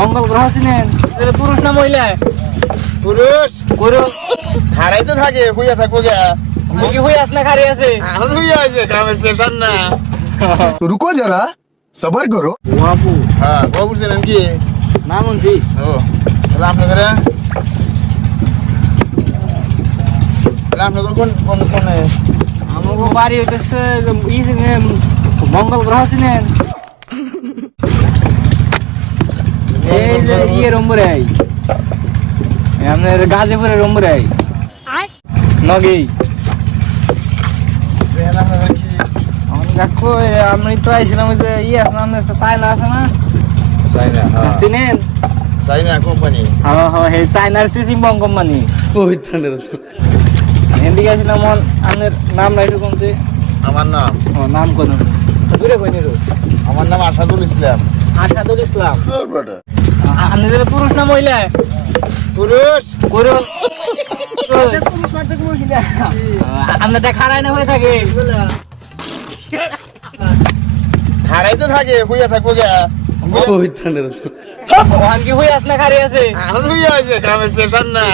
মঙ্গল গ্রহ চিনেন? এটা পুরুষ না মহিলা? পুরুষ পুরুষ। হারাই তো থাকে হুইয়া থাকবো গা মুখি হয়ে আস না খারি আছে? এখন হুইয়া আছে গ্রামের পেশার না तो रुको जरा सबर करो। বাবু হ্যাঁ বাবু ছিলেন কি না মনছি ও রামনগরে রামনগর কোন কোন কোনে আমাকে বাড়ি হইতেছে ই চিনেন? মঙ্গল গ্রহ চিনেন? এই যে ইয়ে রম্বরে আপনার গাজীপুরের রম্বরে নগি রামনগর কি দেখো আমি তো আইছিলাম ওই যে ইয়ে আপনার চায়না আছে না চাইনা হ্যাঁ চিনেন? চাইনা কোম্পানি হ্যাঁ হ্যাঁ হে চায়নার সিসিমবং কোম্পানি হিন্দি গেছিলাম আপনার নাম রাইটু কমছে আমার নাম নাম কোন দূরে কই নিরো আমার নাম আশাদুল ইসলাম আশাদুল ইসলাম। আপনি যে পুরুষ না মহিলা? পুরুষ পুরুষ। আপনার দেখা রায় না হয়ে থাকে? হারাই তো থাকে হুইয়া থাকবো গা ওখান কি হয়ে আস না খারি আছে? এখন হুইয়া আছে গ্রামের পেশার না